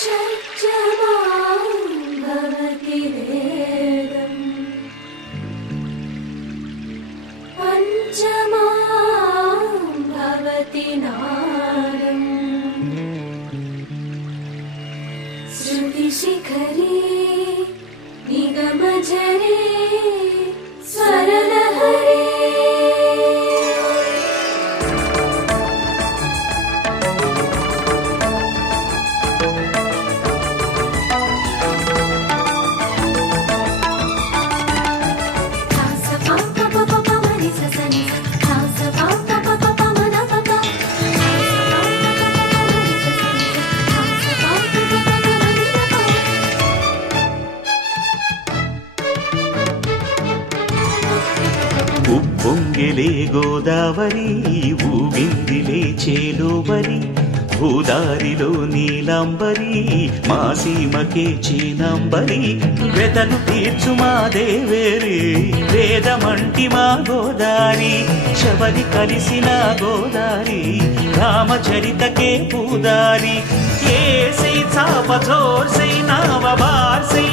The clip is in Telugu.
షట్జమాం భవతి వేదం పంచమాం భవతి నాదం శృతిశిఖరే నిగమజరే స్వరలహరే ఉప్పొంగిలే గోదావరి ఊగిందిలే చేలోబరి భూదారిలో నీలాంబరి మా సీమకే చీనాంబరి వెతలు తీర్చు మా దేవేరి వేదమంటి మా గోదారి శబరి కలిసిన గోదారి రామచరితకే పూదారి ఏసై చాప జోర్ సై నావ బార్ సై